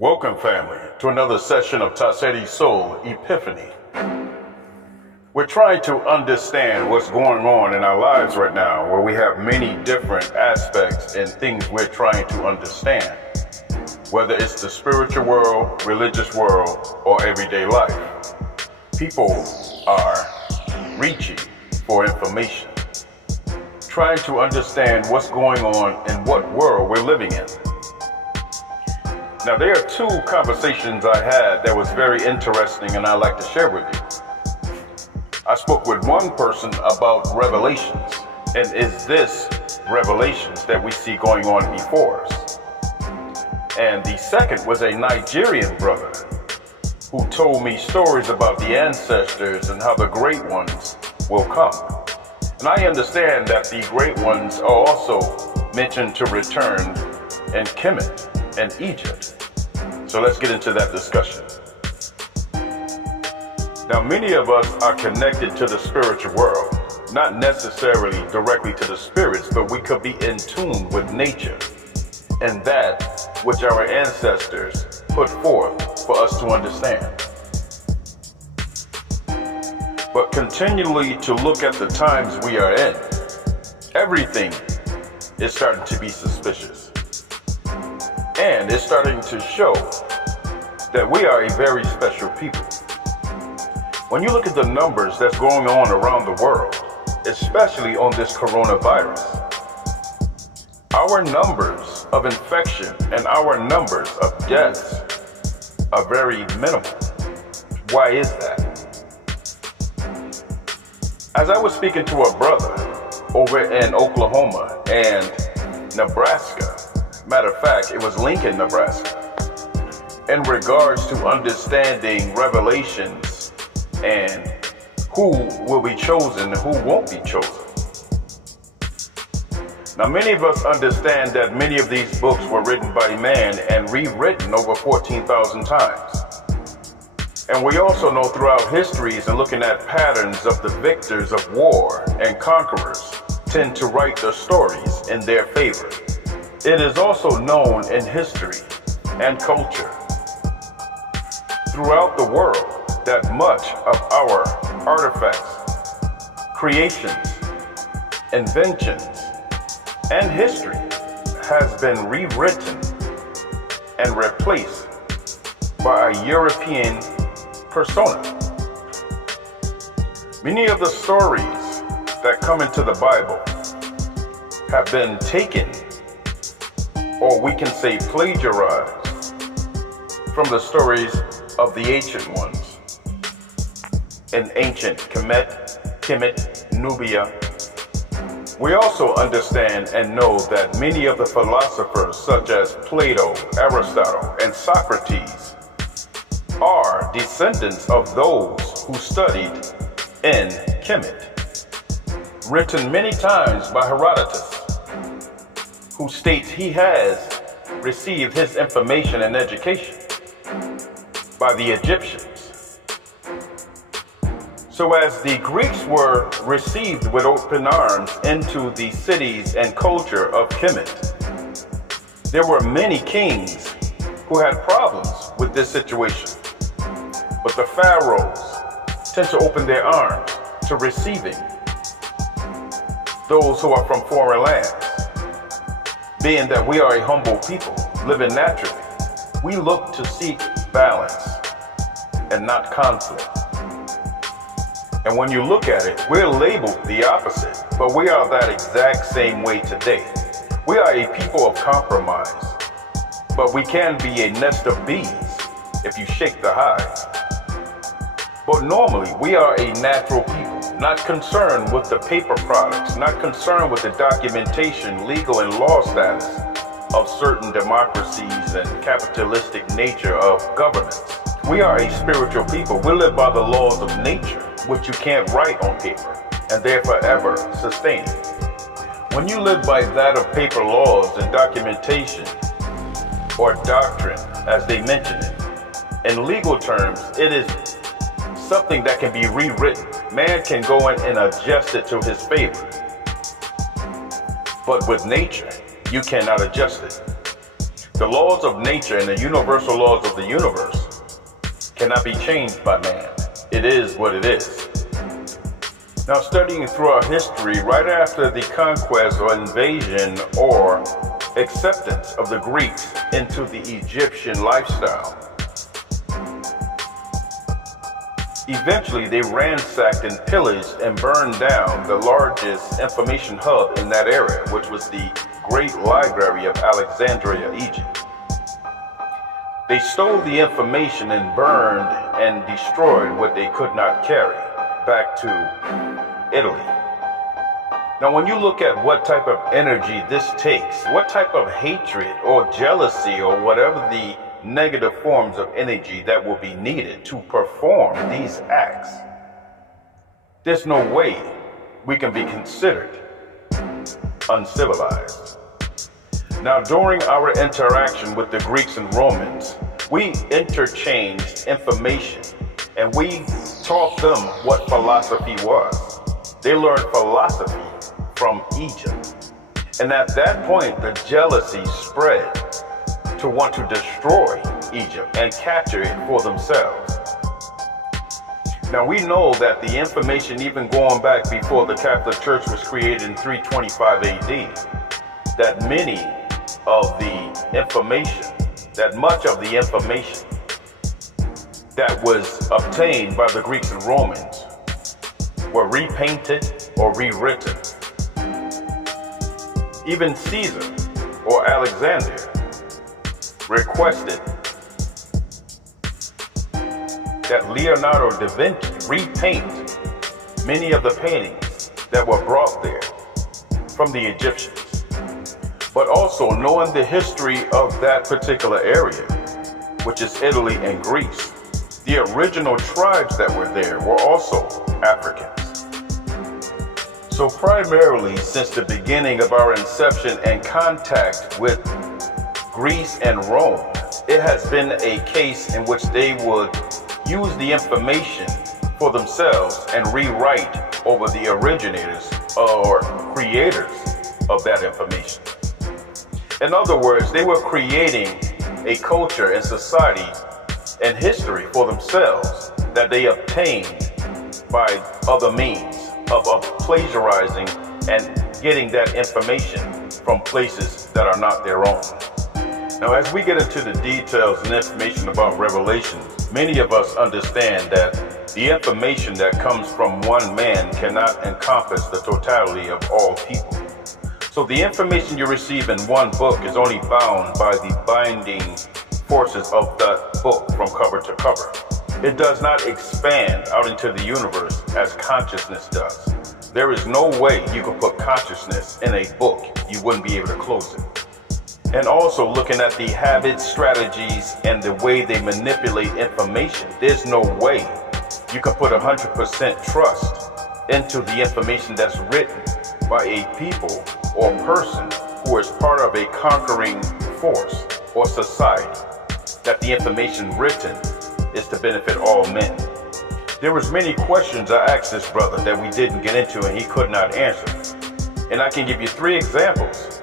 Welcome, family, to another session of Taseti Soul Epiphany. We're trying to understand what's going on in our lives right now, where we have many different aspects and things we're trying to understand, whether it's the spiritual world, religious world, or everyday life. People are reaching for information, trying to understand what's going on in what world we're living in. Now, there are two conversations I had that was very interesting and I'd like to share with you. I spoke with one person about revelations, and is this revelations that we see going on before us? And the second was a Nigerian brother who told me stories about the ancestors and how the great ones will come. And I understand that the great ones are also mentioned to return in Kemet and Egypt. So let's get into that discussion. Now, many of us are connected to the spiritual world, not necessarily directly to the spirits, but we could be in tune with nature and that which our ancestors put forth for us to understand. But continually to look at the times we are in, everything is starting to be suspicious. And it's starting to show that we are a very special people. When you look at the numbers that's going on around the world, especially on this coronavirus, our numbers of infection and our numbers of deaths are very minimal. Why is that? As I was speaking to a brother over in Oklahoma and Nebraska, matter of fact, it was Lincoln, Nebraska, in regards to understanding revelations and who will be chosen and who won't be chosen. Now, many of us understand that many of these books were written by man and rewritten over 14,000 times. And we also know throughout histories and looking at patterns of the victors of war and conquerors tend to write their stories in their favor. It is also known in history and culture throughout the world that much of our artifacts, creations, inventions, and history has been rewritten and replaced by a European persona. Many of the stories that come into the Bible have been taken, or we can say plagiarized, from the stories of the ancient ones in ancient Kemet, Nubia. We also understand and know that many of the philosophers such as Plato, Aristotle, and Socrates are descendants of those who studied in Kemet, written many times by Herodotus, who states he has received his information and education by the Egyptians. So as the Greeks were received with open arms into the cities and culture of Kemet, there were many kings who had problems with this situation. But the pharaohs tend to open their arms to receiving those who are from foreign lands. Being that we are a humble people living naturally, we look to seek balance and not conflict. And when you look at it, we're labeled the opposite, but we are that exact same way today. We are a people of compromise, but we can be a nest of bees if you shake the hive. But normally, we are a natural people, not concerned with the paper products, not concerned with the documentation, legal and law status of certain democracies and capitalistic nature of governance. We are a spiritual people. We live by the laws of nature, which you can't write on paper, and they're forever sustained. When you live by that of paper laws and documentation, or doctrine, as they mention it, in legal terms, it is something that can be rewritten. Man can go in and adjust it to his favor. But with nature, you cannot adjust it. The laws of nature and the universal laws of the universe cannot be changed by man. It is what it is. Now, studying throughout history, right after the conquest or invasion or acceptance of the Greeks into the Egyptian lifestyle, eventually they ransacked and pillaged and burned down the largest information hub in that area, which was the Great Library of Alexandria, Egypt. They stole the information and burned and destroyed what they could not carry back to Italy. Now, when you look at what type of energy this takes, what type of hatred or jealousy or whatever the negative forms of energy that will be needed to perform these acts, there's no way we can be considered uncivilized. Now, during our interaction with the Greeks and Romans, we interchanged information and we taught them what philosophy was. They learned philosophy from Egypt. And at that point, the jealousy spread to want to destroy Egypt and capture it for themselves. Now, we know that the information, even going back before the Catholic Church was created in 325 AD, that much of the information that was obtained by the Greeks and Romans were repainted or rewritten. Even Caesar or Alexander requested that Leonardo da Vinci repaint many of the paintings that were brought there from the Egyptians. But also, knowing the history of that particular area, which is Italy and Greece, the original tribes that were there were also Africans. So primarily, since the beginning of our inception and contact with Greece and Rome, it has been a case in which they would use the information for themselves and rewrite over the originators or creators of that information. In other words, they were creating a culture and society and history for themselves that they obtained by other means of plagiarizing and getting that information from places that are not their own. Now, as we get into the details and information about Revelation, many of us understand that the information that comes from one man cannot encompass the totality of all people. So the information you receive in one book is only bound by the binding forces of that book from cover to cover. It does not expand out into the universe as consciousness does. There is no way you could put consciousness in a book. You wouldn't be able to close it. And also looking at the habits, strategies, and the way they manipulate information, there's no way you can put 100% trust into the information that's written by a people or person who is part of a conquering force or society, that the information written is to benefit all men. There was many questions I asked this brother that we didn't get into and he could not answer. And I can give you 3 examples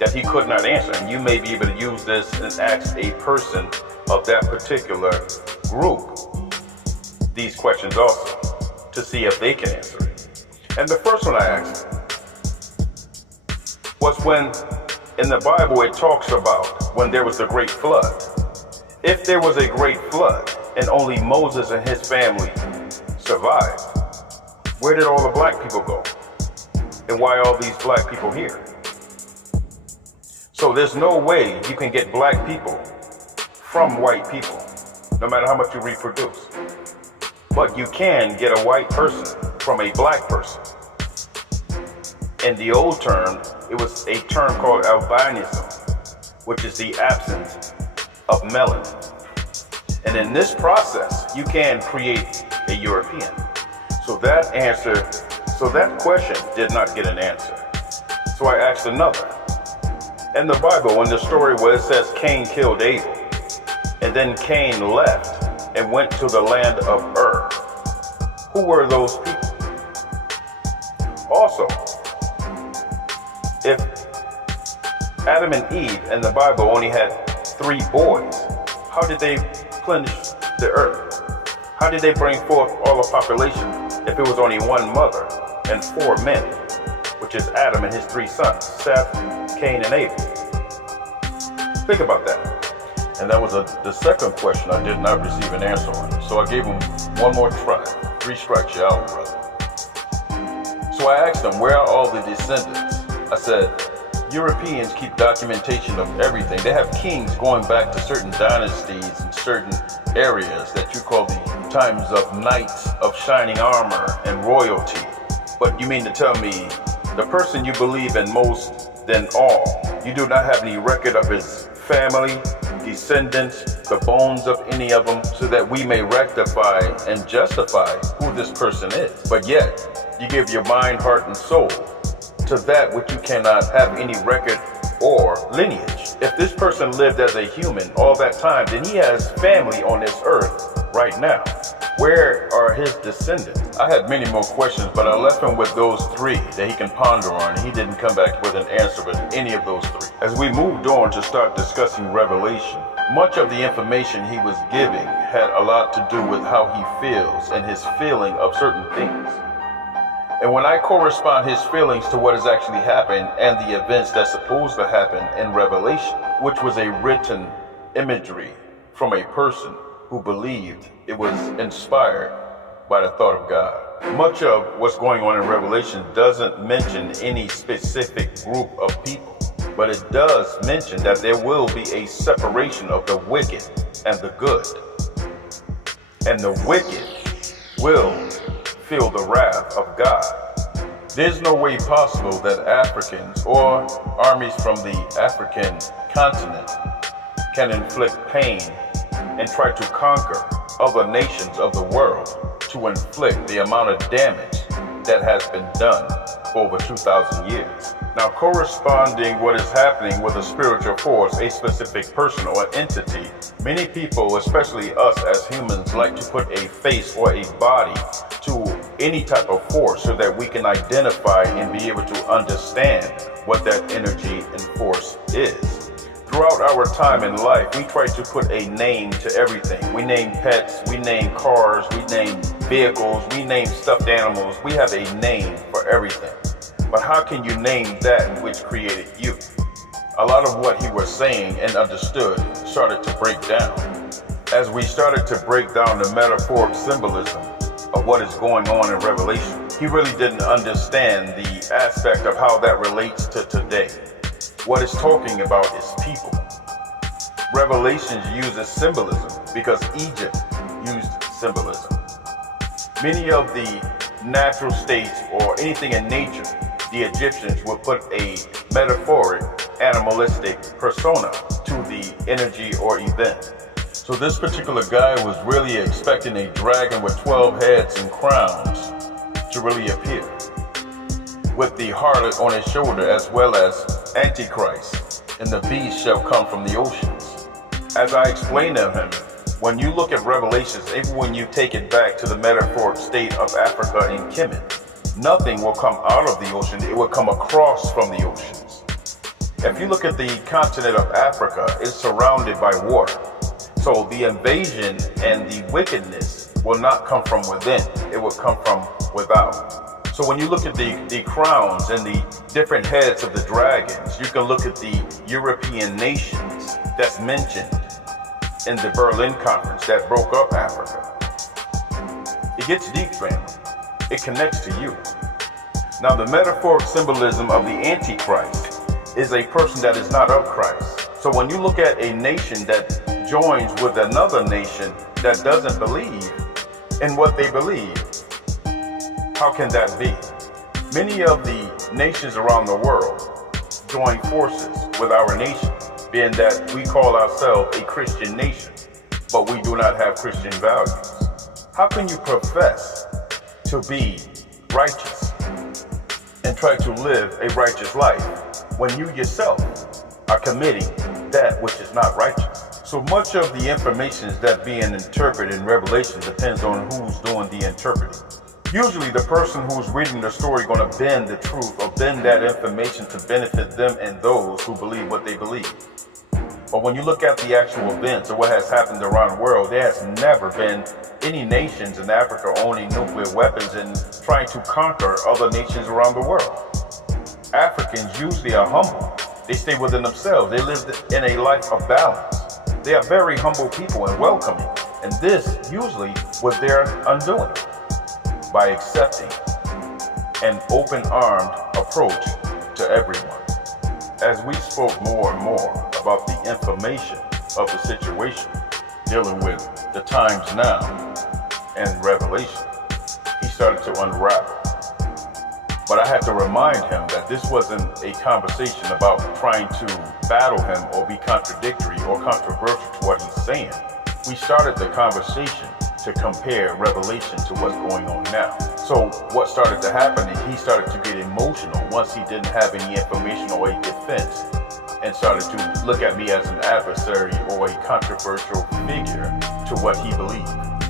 that he could not answer. And you may be able to use this and ask a person of that particular group these questions also to see if they can answer it. And the first one I asked was when in the Bible it talks about when there was the great flood. If there was a great flood and only Moses and his family survived, where did all the black people go? And why are all these black people here? So there's no way you can get black people from white people, no matter how much you reproduce. But you can get a white person from a black person. In the old term, it was a term called albinism, which is the absence of melanin. And in this process, you can create a European. So that question did not get an answer. So I asked another. In the Bible, in the story where it says Cain killed Abel, and then Cain left and went to the land of Ur, who were those people? Also, if Adam and Eve in the Bible only had 3 boys, how did they replenish the earth? How did they bring forth all the population if it was only 1 mother and 4 men, which is Adam and his 3 sons, Seth, Cain, and Abel? Think about that. And that was the second question I did not receive an answer on. So I gave him one more try. 3 strikes you out, brother. So I asked him, where are all the descendants? I said, Europeans keep documentation of everything. They have kings going back to certain dynasties and certain areas that you call the times of knights of shining armor and royalty. But you mean to tell me the person you believe in most than all, you do not have any record of his family, descendants, the bones of any of them, so that we may rectify and justify who this person is? But yet, you give your mind, heart, and soul to that which you cannot have any record or lineage. If this person lived as a human all that time, then he has family on this earth right now. Where are his descendants? I had many more questions, but I left him with those 3 that he can ponder on. He didn't come back with an answer with any of those 3. As we moved on to start discussing Revelation, much of the information he was giving had a lot to do with how he feels and his feeling of certain things. And when I correspond his feelings to what has actually happened and the events that's supposed to happen in Revelation, which was a written imagery from a person who believed it was inspired by the thought of God. Much of what's going on in Revelation doesn't mention any specific group of people, but it does mention that there will be a separation of the wicked and the good. And the wicked will feel the wrath of God. There's no way possible that Africans or armies from the African continent can inflict pain and try to conquer other nations of the world to inflict the amount of damage that has been done for over 2,000 years. Now, corresponding what is happening with a spiritual force, a specific person or entity, many people, especially us as humans, like to put a face or a body to any type of force so that we can identify and be able to understand what that energy and force is. Throughout our time in life, we try to put a name to everything. We name pets, we name cars, we name vehicles, we name stuffed animals. We have a name for everything. But how can you name that which created you? A lot of what he was saying and understood started to break down. As we started to break down the metaphoric symbolism of what is going on in Revelation, he really didn't understand the aspect of how that relates to today. What it's talking about is people. Revelations uses symbolism because Egypt used symbolism. Many of the natural states or anything in nature, the Egyptians would put a metaphoric, animalistic persona to the energy or event. So this particular guy was really expecting a dragon with 12 heads and crowns to really appear, with the harlot on his shoulder, as well as Antichrist, and the beast shall come from the oceans. As I explained to him, when you look at Revelations, even when you take it back to the metaphoric state of Africa and Kemet, nothing will come out of the ocean, it will come across from the oceans. If you look at the continent of Africa, it's surrounded by water. So the invasion and the wickedness will not come from within, it will come from without. So when you look at the crowns and the different heads of the dragons, you can look at the European nations that's mentioned in the Berlin Conference that broke up Africa. It gets deep, family. It connects to you. Now, the metaphoric symbolism of the Antichrist is a person that is not of Christ. So when you look at a nation that joins with another nation that doesn't believe in what they believe, how can that be? Many of the nations around the world join forces with our nation, being that we call ourselves a Christian nation, but we do not have Christian values. How can you profess to be righteous and try to live a righteous life when you yourself are committing that which is not righteous? So much of the information that being interpreted in Revelation depends on who's doing the interpreting. Usually the person who's reading the story going to bend the truth or bend that information to benefit them and those who believe what they believe. But when you look at the actual events or what has happened around the world, there has never been any nations in Africa owning nuclear weapons and trying to conquer other nations around the world. Africans usually are humble. They stay within themselves. They live in a life of balance. They are very humble people and welcoming. And this usually was their undoing by accepting an open-armed approach to everyone. As we spoke more and more about the information of the situation dealing with the times now and Revelation, he started to unravel. But I had to remind him that this wasn't a conversation about trying to battle him or be contradictory or controversial to what he's saying. We started the conversation to compare Revelation to what's going on now. So what started to happen is he started to get emotional once he didn't have any information or a defense and started to look at me as an adversary or a controversial figure to what he believed.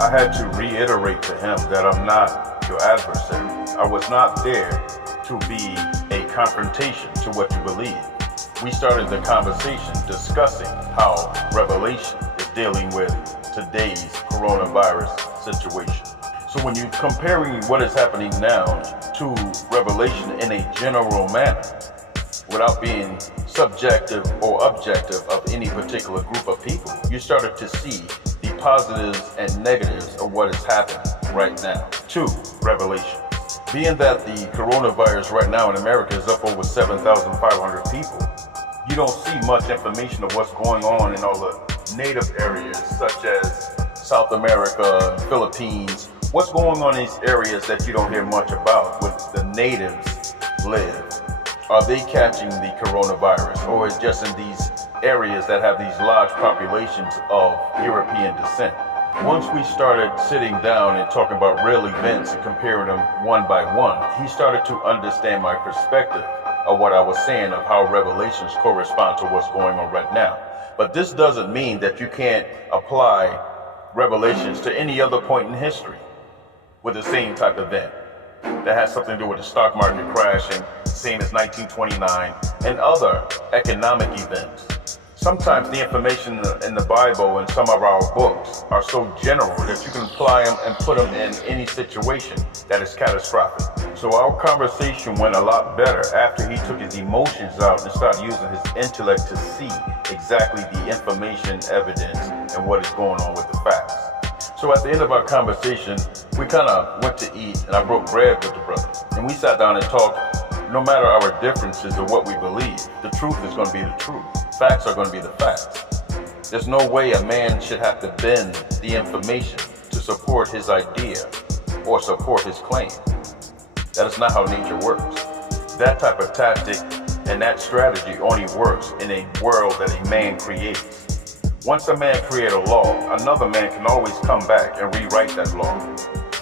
I had to reiterate to him that I'm not your adversary. I was not there to be a confrontation to what you believe. We started the conversation discussing how Revelation is dealing with today's coronavirus situation. So when you're comparing what is happening now to Revelation in a general manner, without being subjective or objective of any particular group of people, you started to see the positives and negatives of what is happening right now to Revelation. Being that the coronavirus right now in America is up over 7,500 people, you don't see much information of what's going on in all the native areas such as South America, Philippines. What's going on in these areas that you don't hear much about where the natives live? Are they catching the coronavirus, or is it just in these areas that have these large populations of European descent? Once we started sitting down and talking about real events and comparing them one by one, he started to understand my perspective of what I was saying of how Revelations correspond to what's going on right now. But this doesn't mean that you can't apply Revelations to any other point in history with the same type of event that has something to do with the stock market crashing, same as 1929, and other economic events. Sometimes the information in the Bible and some of our books are so general that you can apply them and put them in any situation that is catastrophic. So our conversation went a lot better after he took his emotions out and started using his intellect to see exactly the information, evidence, and what is going on with the facts. So at the end of our conversation, we kind of went to eat and I broke bread with the brother. And we sat down and talked. No matter our differences or what we believe, the truth is going to be the truth. Facts are going to be the facts. There's no way a man should have to bend the information to support his idea or support his claim. That is not how nature works. That type of tactic and that strategy only works in a world that a man creates. Once a man creates a law, another man can always come back and rewrite that law.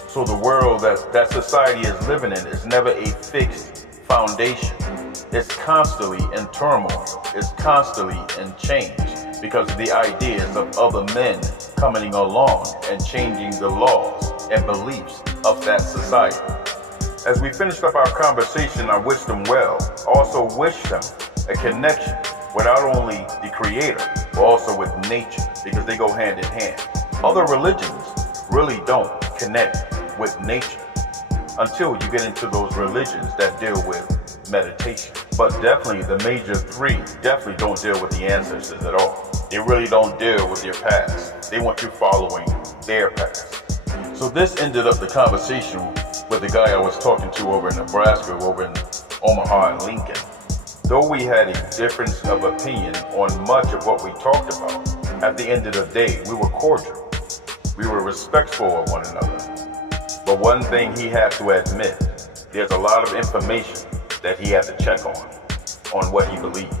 So the world that society is living in is never a fixed foundation. It's constantly in turmoil. It's constantly in change because of the ideas of other men coming along and changing the laws and beliefs of that society. As we finished up our conversation, I wished them well. Also wished them a connection with not only the Creator, but also with nature, because they go hand in hand. Other religions really don't connect with nature until you get into those religions that deal with meditation. But definitely the major three definitely don't deal with the ancestors at all. They really don't deal with your past. They want you following their past. So this ended up the conversation with the guy I was talking to over in Nebraska, over in Omaha and Lincoln. Though we had a difference of opinion on much of what we talked about, at the end of the day, we were cordial. We were respectful of one another. But one thing he had to admit, there's a lot of information that he had to check on what he believed.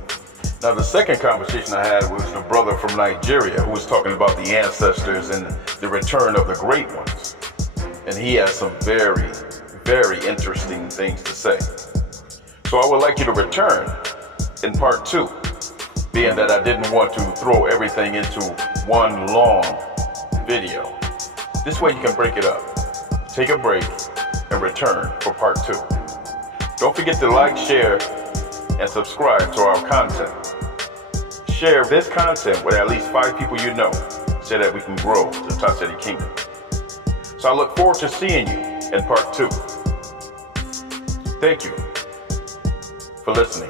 Now the second conversation I had was the brother from Nigeria who was talking about the ancestors and the return of the great ones. And he has some very, very interesting things to say. So I would like you to return in part 2, being that I didn't want to throw everything into one long video. This way you can break it up. Take a break, in return for part 2. Don't forget to like, share, and subscribe to our content. Share this content with at least 5 people you know so that we can grow the Tasedi Kingdom. So I look forward to seeing you in part 2. Thank you for listening.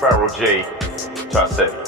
PHARAOH J. Tasedi.